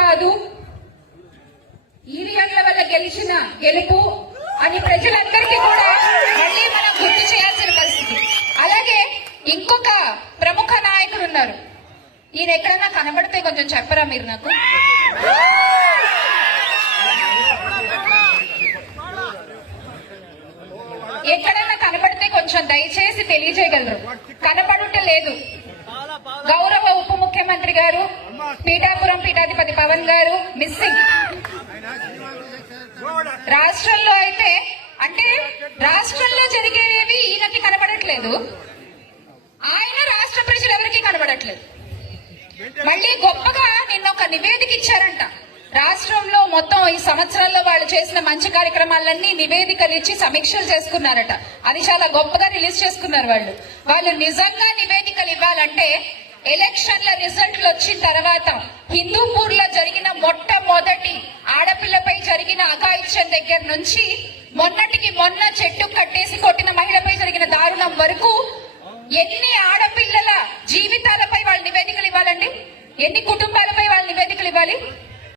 కాదు, ఈవీఎంల వల్ల గెలిచిన గెలుపు అని ప్రజలందరికీ కూడా మళ్ళీ మనం గుర్తు చేయాల్సిన పరిస్థితి. అలాగే ఇంకొక ప్రముఖ నాయకుడు ఉన్నారు, ఈయన ఎక్కడన్నా కనబడితే కొంచెం చెప్పరా మీరు నాకు? ఎక్కడన్నా కనబడితే కొంచెం దయచేసి తెలియజేయగలరు. కనపడుట లేదు. గౌరవ ఉప ముఖ్యమంత్రి గారు, పీఠాపురం పీఠాధిపతి పవన్ గారు మిస్సింగ్. రాష్ట్రంలో అయితే అంటే రాష్ట్రంలో జరిగేవి ఈయనకి కనబడట్లేదు, ఆయన రాష్ట్ర ప్రజలు ఎవరికి కనబడట్లేదు. మళ్ళీ గొప్పగా నిన్న ఒక నివేదిక ఇచ్చారంట. రాష్ట్రంలో మొత్తం ఈ సంవత్సరాల్లో వాళ్ళు చేసిన మంచి కార్యక్రమాలన్నీ నివేదికలు ఇచ్చి సమీక్షలు చేసుకున్నారట. అది చాలా గొప్పగా రిలీజ్ చేసుకున్నారు వాళ్ళు నిజంగా నివేదికలు ఇవ్వాలంటే ఎలక్షన్ల రిజల్ట్లు వచ్చిన తర్వాత హిందూపూర్ లో జరిగిన మొట్టమొదటి ఆడపిల్లపై జరిగిన అఘాయిత్యం దగ్గర నుంచి మొన్నటికి మొన్న చెట్టు కట్టేసి కొట్టిన మహిళపై జరిగిన దారుణం వరకు ఎన్ని ఆడపిల్లల జీవితాలపై వాళ్ళు నివేదికలు ఇవ్వాలండి? ఎన్ని కుటుంబాలపై వాళ్ళు నివేదికలు ఇవ్వాలి?